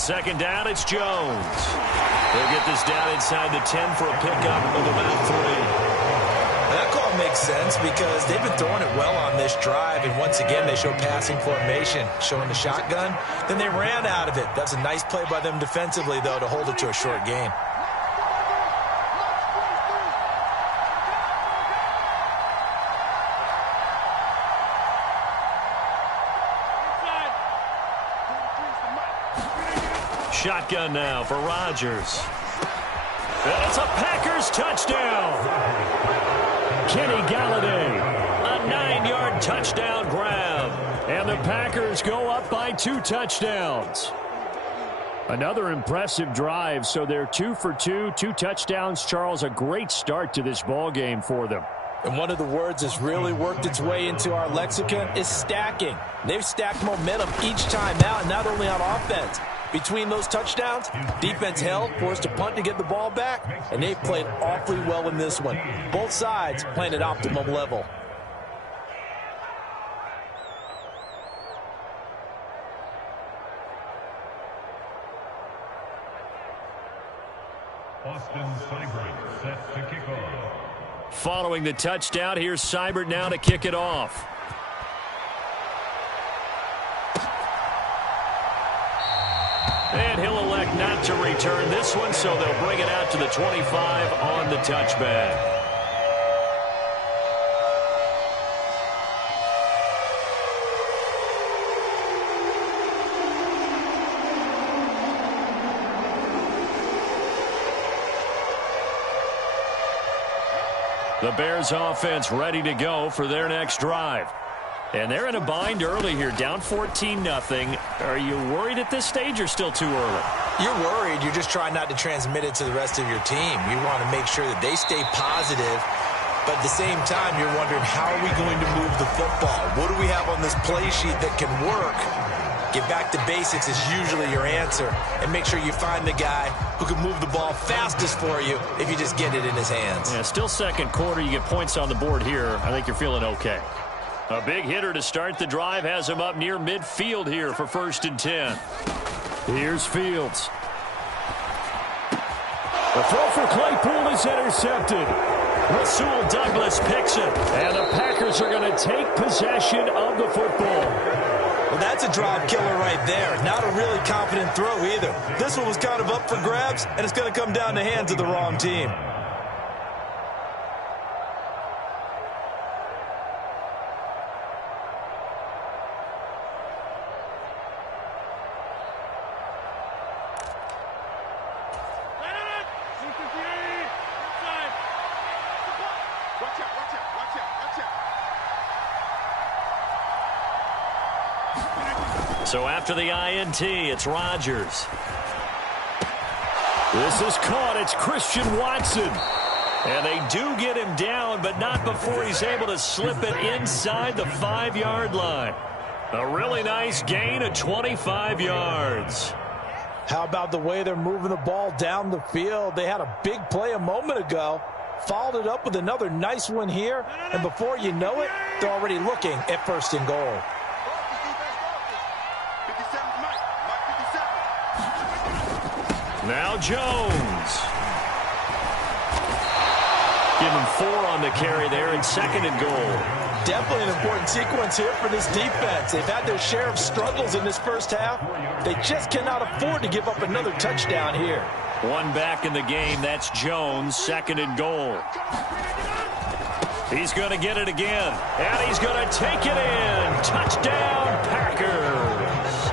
On second down, it's Jones. They'll get this down inside the 10 for a pickup of about 3. That call makes sense because they've been throwing it well on this drive, and once again they show passing formation, showing the shotgun. Then they ran out of it. That's a nice play by them defensively, though, to hold it to a short gain. Shotgun now for Rodgers. That's a Packers touchdown. Kenny Galladay, a 9-yard touchdown grab. And the Packers go up by 2 touchdowns. Another impressive drive, so they're 2 for 2, 2 touchdowns. Charles, a great start to this ball game for them. And one of the words that's really worked its way into our lexicon is stacking. They've stacked momentum each time out, not only on offense. Between those touchdowns, defense held, forced a punt to get the ball back, and they've played awfully well in this one. Both sides playing at optimum level. Austin Seibert set to kick off. Following the touchdown, here's Seibert now to kick it off. And he'll elect not to return this one, so they'll bring it out to the 25 on the touchback. The Bears offense ready to go for their next drive. And they're in a bind early here, down 14-0. Are you worried at this stage or still too early? You're worried. You're just trying not to transmit it to the rest of your team. You want to make sure that they stay positive. But at the same time, you're wondering, how are we going to move the football? What do we have on this play sheet that can work? Get back to basics is usually your answer. And make sure you find the guy who can move the ball fastest for you if you just get it in his hands. Yeah, still second quarter. You get points on the board here. I think you're feeling okay. A big hitter to start the drive has him up near midfield here for 1st and 10. Here's Fields. The throw for Claypool is intercepted. Rasul Douglas picks it. And the Packers are going to take possession of the football. Well, that's a drive killer right there. Not a really confident throw either. This one was kind of up for grabs, and it's going to come down the hands of the wrong team. So after the INT, it's Rodgers. This is caught. It's Christian Watson. And they do get him down, but not before he's able to slip it inside the 5-yard line. A really nice gain of 25 yards. How about the way they're moving the ball down the field? They had a big play a moment ago. Followed it up with another nice one here. And before you know it, they're already looking at 1st and goal. Now Jones. Give him 4 on the carry there, and 2nd and goal. Definitely an important sequence here for this defense. They've had their share of struggles in this first half. They just cannot afford to give up another touchdown here. One back in the game. That's Jones, 2nd and goal. He's going to get it again, and he's going to take it in. Touchdown, Packers.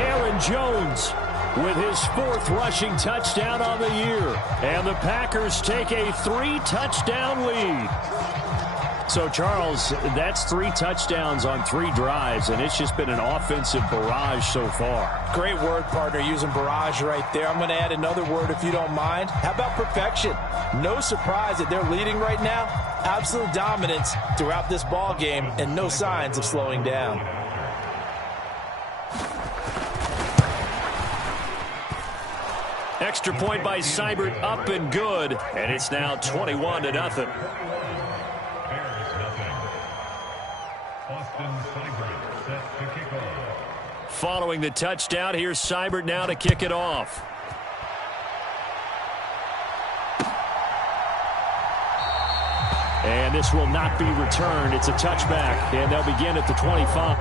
Aaron Jones with his 4th rushing touchdown on the year. And the Packers take a 3-touchdown lead. So, Charles, that's 3 touchdowns on 3 drives, and it's just been an offensive barrage so far. Great word, partner, using barrage right there. I'm going to add another word if you don't mind. How about perfection? No surprise that they're leading right now. Absolute dominance throughout this ball game, and no signs of slowing down. Extra point by Seibert, up and good, and it's now 21-0. Austin Seibert set to kick off. Following the touchdown, here's Seibert now to kick it off. And this will not be returned. It's a touchback, and they'll begin at the 25.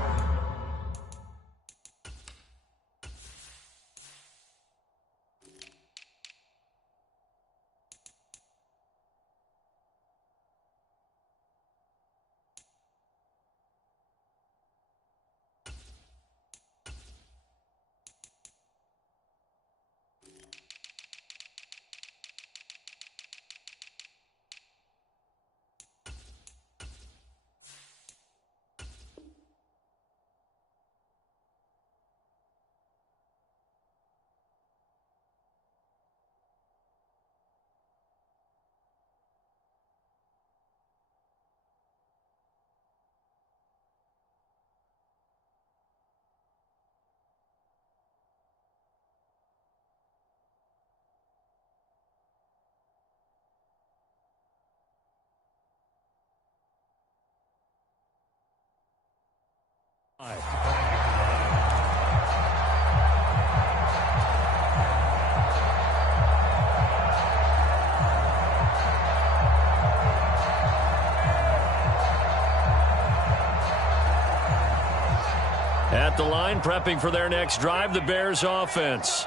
At the line, prepping for their next drive, the Bears offense.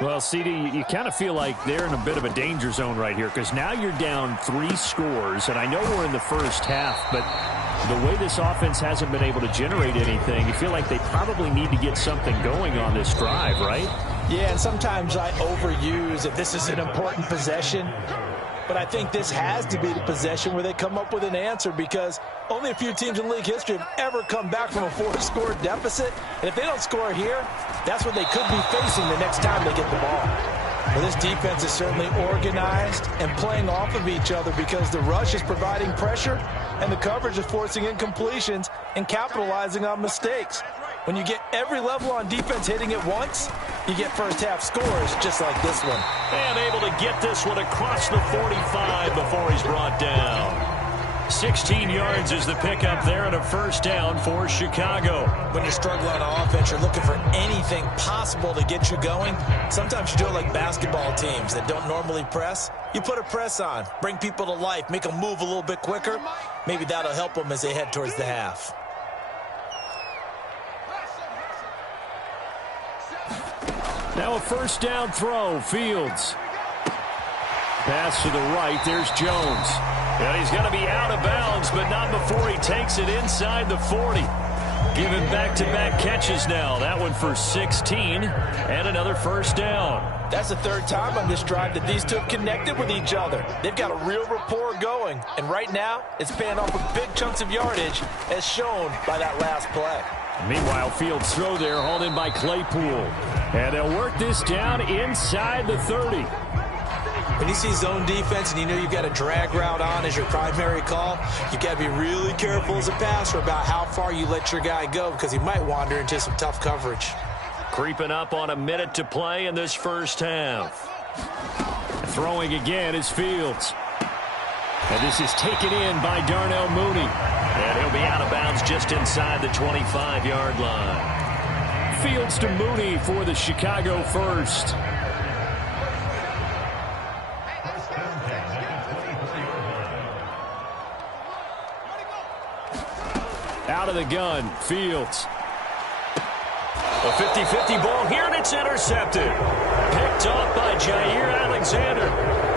Well, CD, you kind of feel like they're in a bit of a danger zone right here because now you're down 3 scores, and I know we're in the first half, but the way this offense hasn't been able to generate anything, you feel like they probably need to get something going on this drive, right? Yeah, and sometimes I overuse if this is an important possession, but I think this has to be the possession where they come up with an answer because only a few teams in league history have ever come back from a 4-score deficit. And if they don't score here, that's what they could be facing the next time they get the ball. Well, this defense is certainly organized and playing off of each other because the rush is providing pressure and the coverage is forcing incompletions and capitalizing on mistakes. When you get every level on defense hitting at once, you get first-half scores just like this one. And able to get this one across the 45 before he's brought down. 16 yards is the pickup there and a first down for Chicago. When you're struggling on offense, you're looking for anything possible to get you going. Sometimes you do it like basketball teams that don't normally press. You put a press on, bring people to life, make them move a little bit quicker. Maybe that'll help them as they head towards the half. Now a first down throw, Fields. Pass to the right, there's Jones. And he's going to be out of bounds, but not before he takes it inside the 40. Giving back-to-back catches now. That one for 16 and another first down. That's the third time on this drive that these two have connected with each other. They've got a real rapport going, and right now it's paying off with big chunks of yardage as shown by that last play. Meanwhile, Fields' throw there hauled in by Claypool. And they'll work this down inside the 30. When you see zone defense and you know you've got a drag route on as your primary call, you've got to be really careful as a passer about how far you let your guy go because he might wander into some tough coverage. Creeping up on a minute to play in this first half. Throwing again is Fields. And this is taken in by Darnell Mooney. And he'll be out of bounds just inside the 25-yard line. Fields to Mooney for the Chicago first. Out of the gun, Fields. A 50-50 ball here, and it's intercepted. Picked off by Jair Alexander.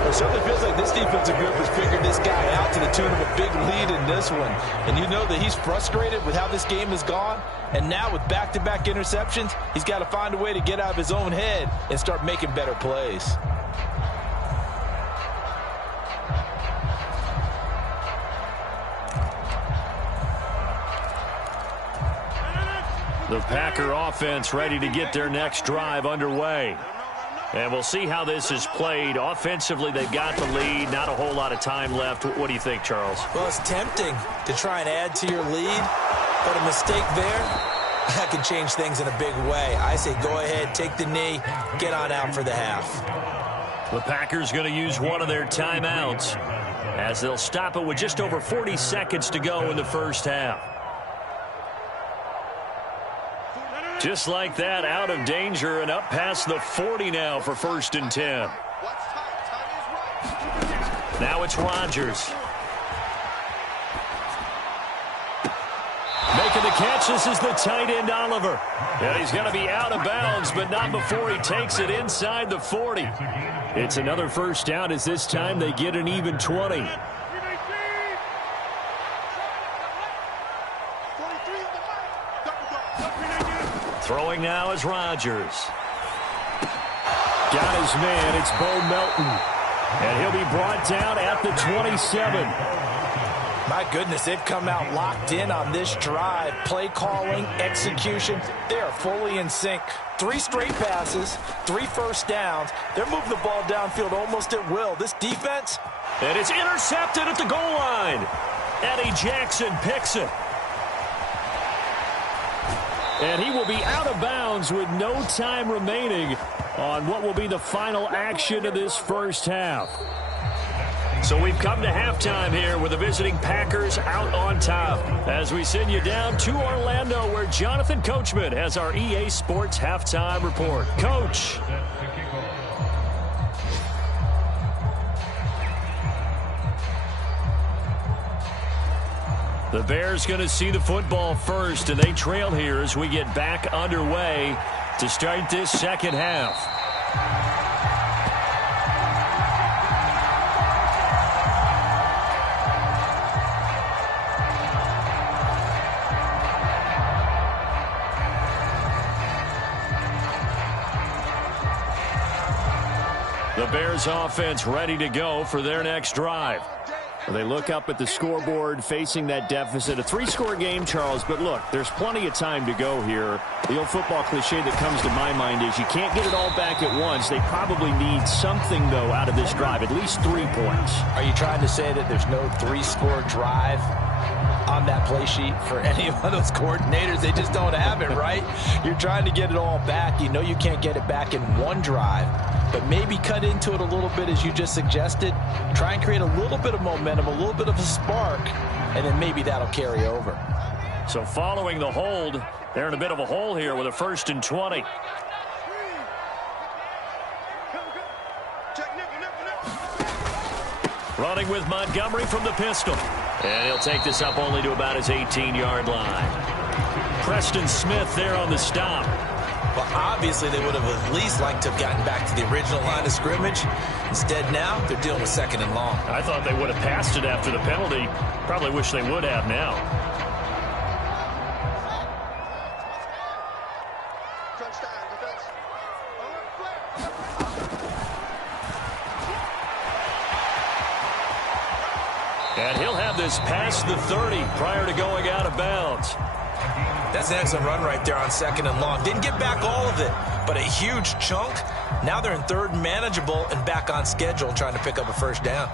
It certainly feels like this defensive group has figured this guy out to the tune of a big lead in this one. And you know that he's frustrated with how this game has gone. And now with back-to-back interceptions, he's got to find a way to get out of his own head and start making better plays. The Packer offense ready to get their next drive underway. And we'll see how this is played. Offensively, they've got the lead. Not a whole lot of time left. What do you think, Charles? Well, it's tempting to try and add to your lead, but a mistake there, that can change things in a big way. I say go ahead, take the knee, get on out for the half. The Packers going to use one of their timeouts as they'll stop it with just over 40 seconds to go in the first half. Just like that, out of danger and up past the 40 now for 1st and 10. Now it's Rodgers. Making the catch, this is the tight end, Oliver. And he's going to be out of bounds, but not before he takes it inside the 40. It's another 1st down as this time they get an even 20. Throwing now is Rodgers. Got his man, it's Bo Melton. And he'll be brought down at the 27. My goodness, they've come out locked in on this drive. Play calling, execution, they are fully in sync. 3 straight passes, 3 first downs. They're moving the ball downfield almost at will. This defense. And it's intercepted at the goal line. Eddie Jackson picks it. And he will be out of bounds with no time remaining on what will be the final action of this 1st half. So we've come to halftime here with the visiting Packers out on top as we send you down to Orlando where Jonathan Coachman has our EA Sports halftime report. Coach. The Bears going to see the football first, and they trail here as we get back underway to start this 2nd half. The Bears offense ready to go for their next drive. They look up at the scoreboard facing that deficit. A 3-score game, Charles, but look, there's plenty of time to go here. The old football cliche that comes to my mind is you can't get it all back at once. They probably need something, though, out of this drive, at least 3 points. Are you trying to say that there's no 3-score drive on that play sheet for any one of those coordinators? They just don't have it, right? You're trying to get it all back. You know you can't get it back in one drive. But maybe cut into it a little bit as you just suggested. Try and create a little bit of momentum, a little bit of a spark, and then maybe that'll carry over. So following the hold, they're in a bit of a hole here with a 1st and 20. Running with Montgomery from the pistol. And he'll take this up only to about his 18-yard line. Preston Smith there on the stop. Well, obviously, they would have at least liked to have gotten back to the original line of scrimmage. Instead, now, they're dealing with 2nd and long. I thought they would have passed it after the penalty. Probably wish they would have now. And he'll have this past the 30 prior to going out of bounds. That's an excellent run right there on 2nd and long. Didn't get back all of it, but a huge chunk. Now they're in 3rd and manageable and back on schedule trying to pick up a 1st down.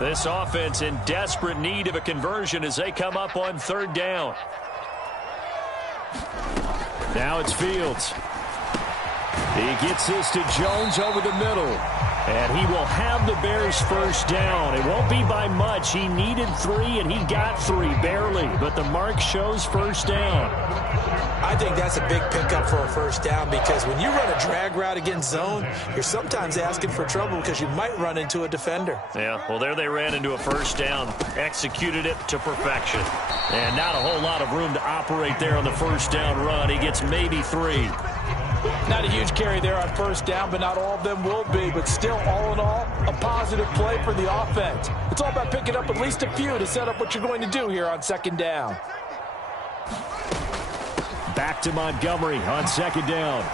This offense in desperate need of a conversion as they come up on 3rd down. Now it's Fields. He gets this to Jones over the middle. And he will have the Bears 1st down. It won't be by much. He needed 3, and he got 3, barely. But the mark shows 1st down. I think that's a big pickup for a 1st down because when you run a drag route against zone, you're sometimes asking for trouble because you might run into a defender. Yeah, well, there they ran into a 1st down. Executed it to perfection. And not a whole lot of room to operate there on the 1st down run. He gets maybe 3. Not a huge carry there on 1st down, but not all of them will be. But still, all in all, a positive play for the offense. It's all about picking up at least a few to set up what you're going to do here on 2nd down. Back to Montgomery on 2nd down.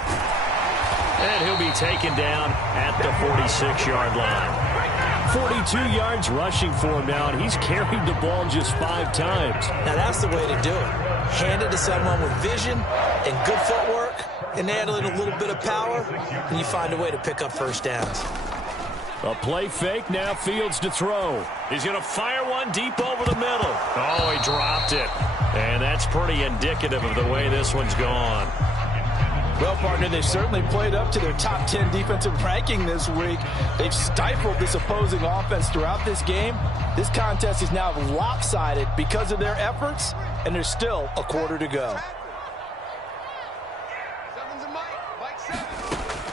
And he'll be taken down at the 46-yard line. 42 yards rushing for him now, and he's carried the ball just 5 times. Now, that's the way to do it. Hand it to someone with vision and good footwork, and add in a little bit of power, and you find a way to pick up 1st downs. A play fake, now Fields to throw. He's going to fire one deep over the middle. Oh, he dropped it. And that's pretty indicative of the way this one's gone. Well, partner, they've certainly played up to their top 10 defensive ranking this week. They've stifled this opposing offense throughout this game. This contest is now lopsided because of their efforts, and there's still a quarter to go.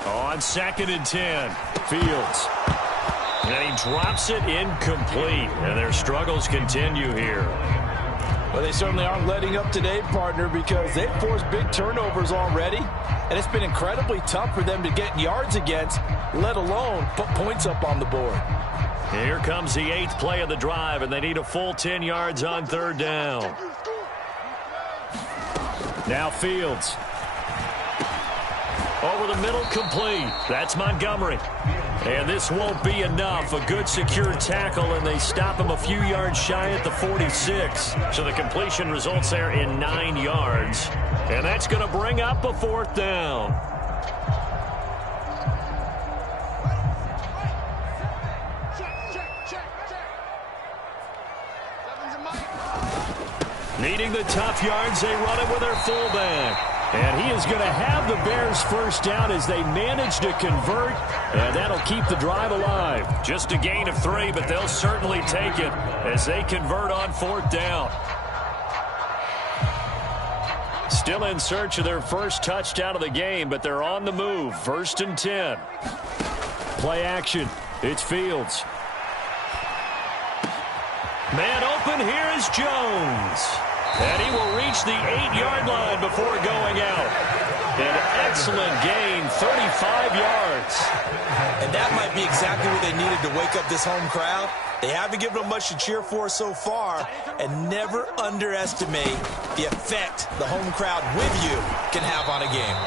On 2nd and 10, Fields. And he drops it incomplete, and their struggles continue here. Well, they certainly aren't letting up today, partner, because they've forced big turnovers already, and it's been incredibly tough for them to get yards against, let alone put points up on the board. Here comes the 8th play of the drive, and they need a full 10 yards on 3rd down. Now Fields. Over the middle, complete. That's Montgomery. And this won't be enough. A good secure tackle, and they stop him a few yards shy at the 46. So the completion results there in 9 yards. And that's going to bring up a 4th down. Needing the tough yards, they run it with their fullback. And he is going to have the Bears first down as they manage to convert, and that'll keep the drive alive. Just a gain of 3, but they'll certainly take it as they convert on 4th down. Still in search of their first touchdown of the game, but they're on the move. 1st and 10. Play action. It's Fields. Man open, here is Jones. And he will reach the 8-yard line before going out. An excellent gain, 35 yards. And that might be exactly what they needed to wake up this home crowd. They haven't given them much to cheer for so far, and never underestimate the effect the home crowd with you can have on a game.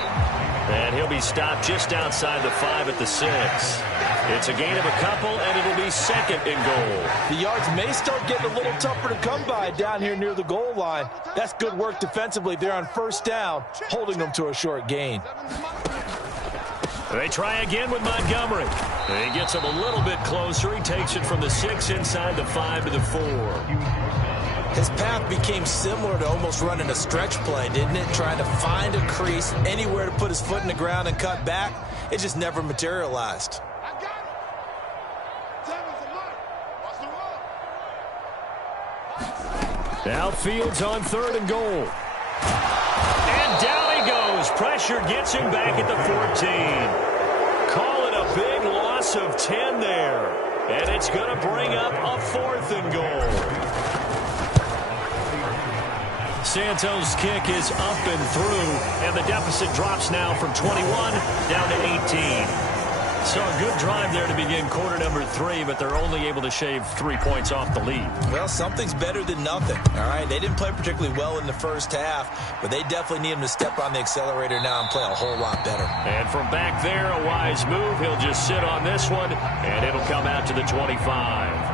And he'll be stopped just outside the 5 at the 6. It's a gain of a couple, and it'll be 2nd and goal. The yards may start getting a little tougher to come by down here near the goal line. That's good work defensively. They're on 1st down, holding them to a short gain. They try again with Montgomery. He gets him a little bit closer. He takes it from the 6 inside the 5 to the 4. His path became similar to almost running a stretch play, didn't it? Trying to find a crease, anywhere to put his foot in the ground and cut back. It just never materialized. Now Fields on 3rd and goal. And down he goes. Pressure gets him back at the 14. Call it a big loss of 10 there. And it's going to bring up a 4th and goal. Santos' kick is up and through, and the deficit drops now from 21 down to 18. So a good drive there to begin quarter number 3, but they're only able to shave 3 points off the lead. Well, something's better than nothing, all right? They didn't play particularly well in the first half, but they definitely need him to step on the accelerator now and play a whole lot better. And from back there, a wise move. He'll just sit on this one, and it'll come out to the 25.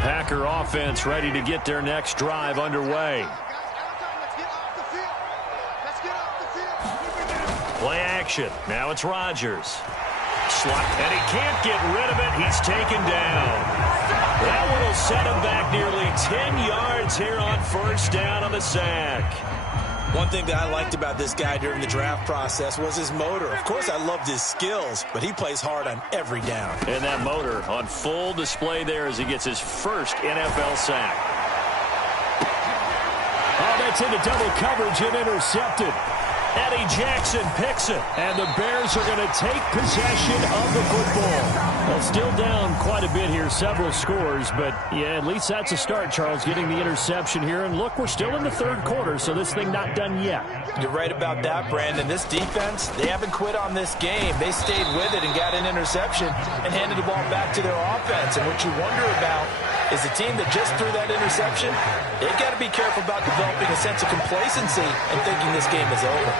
Packer offense ready to get their next drive underway. Play action. Now it's Rodgers. Slot, and he can't get rid of it. He's taken down. That one will set him back nearly 10 yards here on first down on the sack. One thing that I liked about this guy during the draft process was his motor. Of course, I loved his skills, but he plays hard on every down. And that motor on full display there as he gets his first NFL sack. Oh, that's into double coverage and intercepted. Eddie Jackson picks it. And the Bears are going to take possession of the football. Well, still down quite a bit here, several scores, but yeah, at least that's a start, Charles, getting the interception here. And look, we're still in the third quarter, so this thing not done yet. You're right about that, Brandon. This defense, they haven't quit on this game. They stayed with it and got an interception and handed the ball back to their offense. And what you wonder about is the team that just threw that interception, they've got to be careful about developing a sense of complacency and thinking this game is over.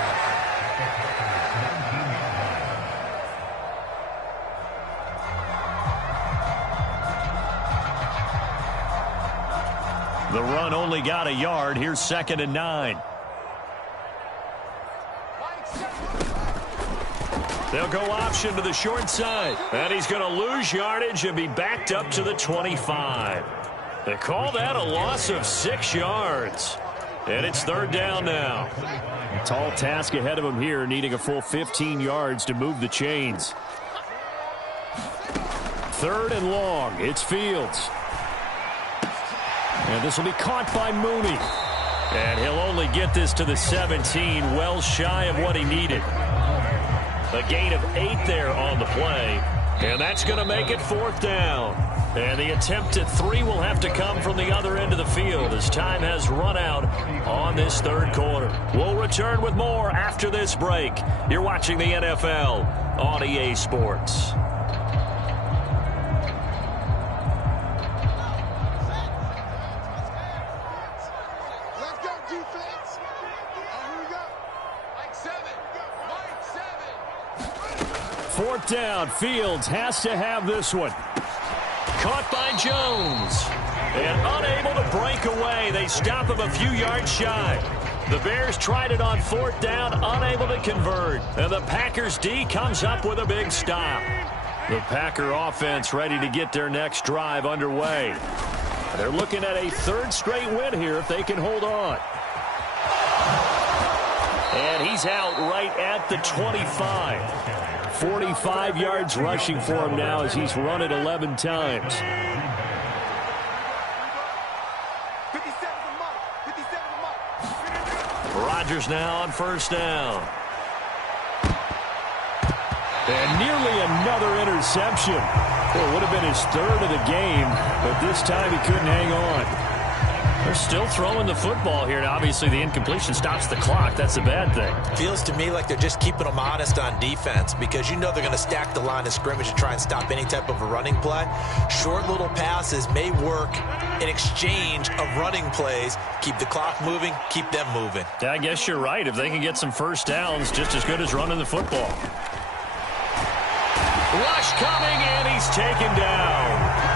The run only got a yard. Here's 2nd and 9. They'll go option to the short side. And he's going to lose yardage and be backed up to the 25. They call that a loss of 6 yards. And it's 3rd down now. A tall task ahead of him here, needing a full 15 yards to move the chains. 3rd and long. It's Fields. And this will be caught by Mooney. And he'll only get this to the 17, well shy of what he needed. A gain of 8 there on the play. And that's going to make it 4th down. And the attempt at 3 will have to come from the other end of the field as time has run out on this 3rd quarter. We'll return with more after this break. You're watching the NFL on EA Sports. Fourth down. Fields has to have this one. Caught by Jones. And unable to break away. They stop him a few yards shy. The Bears tried it on 4th down, unable to convert. And the Packers D comes up with a big stop. The Packer offense ready to get their next drive underway. They're looking at a 3rd straight win here if they can hold on. And he's out right at the 25. 45 yards rushing for him now as he's run it 11 times. Rodgers now on 1st down. And nearly another interception. Well, it would have been his 3rd of the game, but this time he couldn't hang on. They're still throwing the football here. Now, obviously, the incompletion stops the clock. That's a bad thing. Feels to me like they're just keeping them honest on defense because you know they're going to stack the line of scrimmage to try and stop any type of a running play. Short little passes may work in exchange of running plays. Keep the clock moving, keep them moving. Yeah, I guess you're right. If they can get some first downs, just as good as running the football. Rush coming, and he's taken down.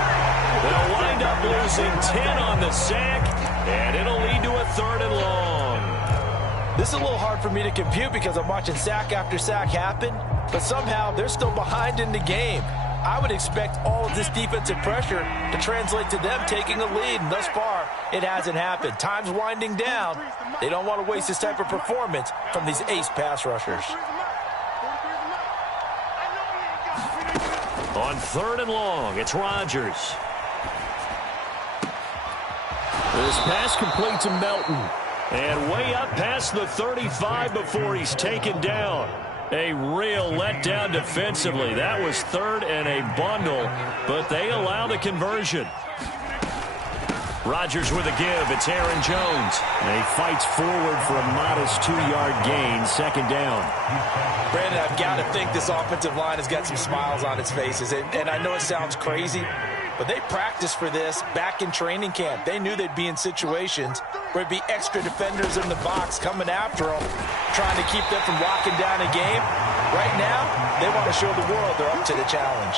They'll wind up losing 10 on the sack, and it'll lead to a 3rd and long. This is a little hard for me to compute because I'm watching sack after sack happen, but somehow they're still behind in the game. I would expect all of this defensive pressure to translate to them taking a lead, and thus far, it hasn't happened. Time's winding down. They don't want to waste this type of performance from these ace pass rushers. On 3rd and long, it's Rodgers. This pass complete to Melton. And way up past the 35 before he's taken down. A real letdown defensively. That was 3rd and a bundle, but they allow the conversion. Rodgers with a give. It's Aaron Jones. And he fights forward for a modest 2-yard gain, 2nd down. Brandon, I've got to think this offensive line has got some smiles on its faces. And I know it sounds crazy, but they practiced for this back in training camp. They knew they'd be in situations where it'd be extra defenders in the box coming after them, trying to keep them from locking down a game. Right now, they want to show the world they're up to the challenge.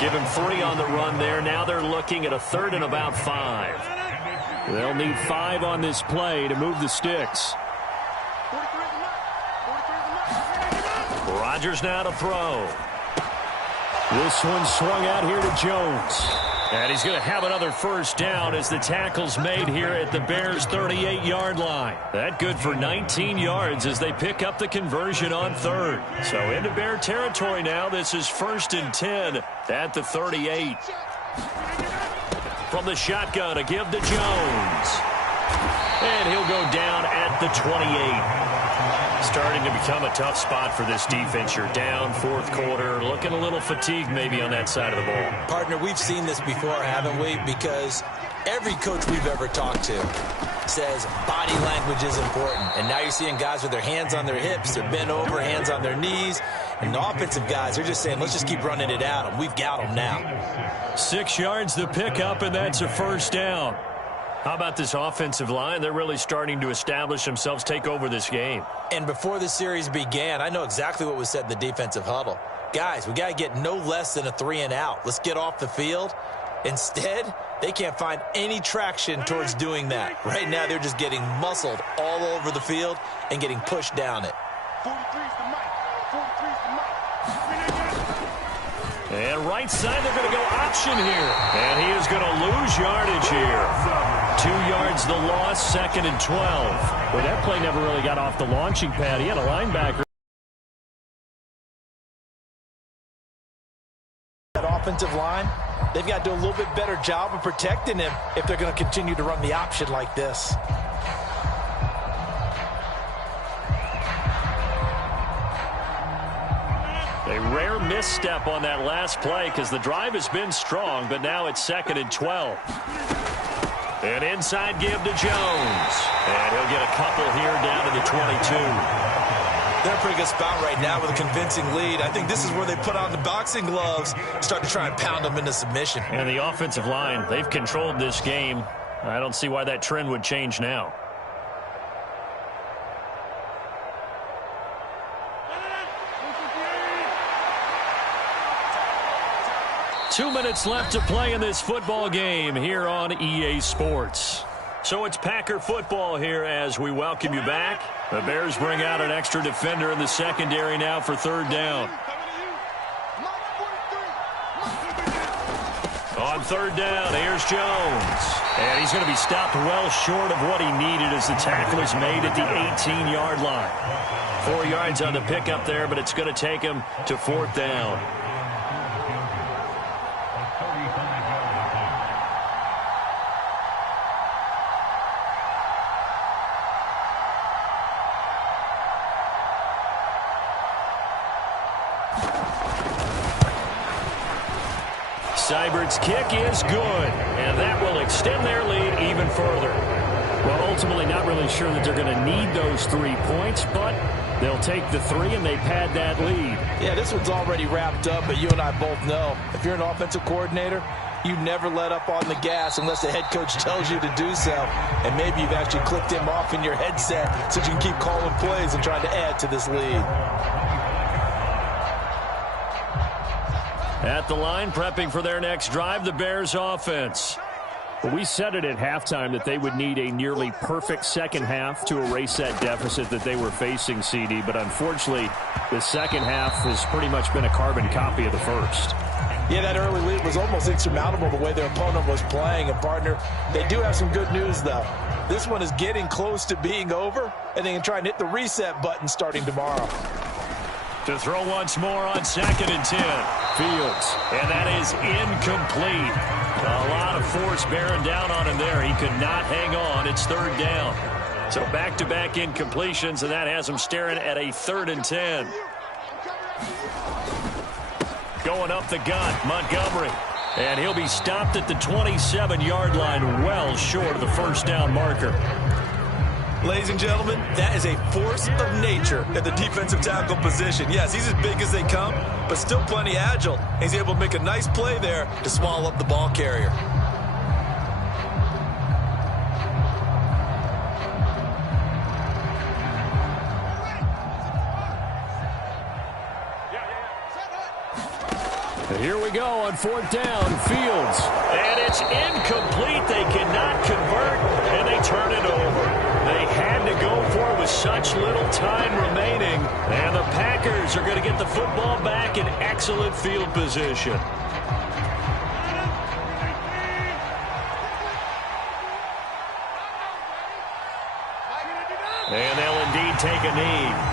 Give him 3 on the run there. Now they're looking at a 3rd and about 5. They'll need 5 on this play to move the sticks. Rodgers now to throw. This one swung out here to Jones. And he's going to have another first down as the tackle's made here at the Bears' 38-yard line. That good for 19 yards as they pick up the conversion on 3rd. So into Bear territory now. This is 1st and 10 at the 38. From the shotgun, a give to Jones. And he'll go down at the 28. Starting to become a tough spot for this defense. You're down 4th quarter, looking a little fatigued maybe on that side of the ball. Partner, we've seen this before, haven't we? Because every coach we've ever talked to says body language is important. And now you're seeing guys with their hands on their hips, they're bent over, hands on their knees. And the offensive guys, they're just saying, let's just keep running it out, and we've got them now. 6 yards the pickup, and that's a first down. How about this offensive line? They're really starting to establish themselves, take over this game. And before the series began, I know exactly what was said in the defensive huddle. Guys, we got to get no less than a 3 and out. Let's get off the field. Instead, they can't find any traction towards doing that. Right now, they're just getting muscled all over the field and getting pushed down it. 43's the mic. 43's the mic. And right side, they're going to go option here. And he is going to lose yardage here. 2 yards the loss, 2nd and 12. Well, that play never really got off the launching pad. He had a linebacker. That offensive line, they've got to do a little bit better job of protecting him if they're going to continue to run the option like this. A rare misstep on that last play because the drive has been strong, but now it's 2nd and 12. An inside give to Jones. And he'll get a couple here down to the 22. They're in a pretty good spot right now with a convincing lead. I think this is where they put on the boxing gloves, start to try and pound them into submission. And the offensive line, they've controlled this game. I don't see why that trend would change now. Two minutes left to play in this football game here on EA Sports. So it's Packer football here as we welcome you back. The Bears bring out an extra defender in the secondary now for 3rd down. On 3rd down, here's Jones. And he's going to be stopped well short of what he needed as the tackle is made at the 18-yard line. 4 yards on the pickup there, but it's going to take him to 4th down. Seibert's kick is good, and that will extend their lead even further. Well, ultimately not really sure that they're going to need those 3 points, but they'll take the 3 and they pad that lead. Yeah, this one's already wrapped up, but you and I both know if you're an offensive coordinator, you never let up on the gas unless the head coach tells you to do so. And maybe you've actually clicked him off in your headset so you can keep calling plays and trying to add to this lead. At the line, prepping for their next drive, the Bears offense. Well, we said it at halftime that they would need a nearly perfect second half to erase that deficit that they were facing, CD. But unfortunately, the second half has pretty much been a carbon copy of the first. Yeah, that early lead was almost insurmountable the way their opponent was playing. And, partner, they do have some good news, though. This one is getting close to being over, and they can try and hit the reset button starting tomorrow. To throw once more on 2nd and 10. Fields. And that is incomplete. A lot of force bearing down on him there. He could not hang on. It's 3rd down. So back-to-back incompletions, and that has him staring at a 3rd and 10. Going up the gut, Montgomery. And he'll be stopped at the 27-yard line, well short of the first down marker. Ladies and gentlemen, that is a force of nature at the defensive tackle position. Yes, he's as big as they come, but still plenty agile. He's able to make a nice play there to swallow up the ball carrier. Here we go on 4th down. Fields. And it's incomplete. They cannot convert, and they turn it over. They had to go for it with such little time remaining. And the Packers are going to get the football back in excellent field position. And they'll indeed take a knee.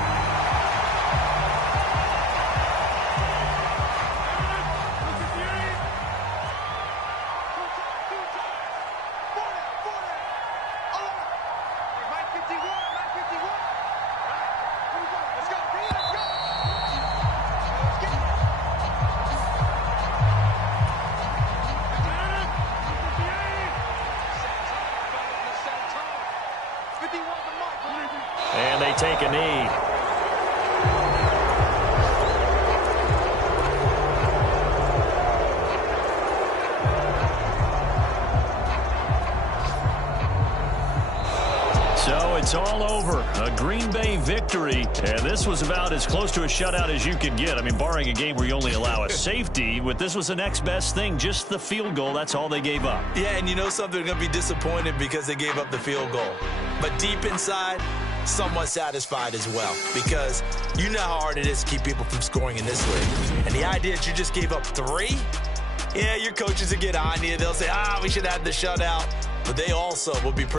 And they take a knee. So it's all over. A Green Bay victory. And this was about as close to a shutout as you could get. I mean, barring a game where you only allow a safety, but this was the next best thing. Just the field goal. That's all they gave up. Yeah, and you know something, they're going to be disappointed because they gave up the field goal. But deep inside, somewhat satisfied as well, because you know how hard it is to keep people from scoring in this league. And the idea that you just gave up 3, yeah, your coaches will get on you. They'll say, we should have the shutout. But they also will be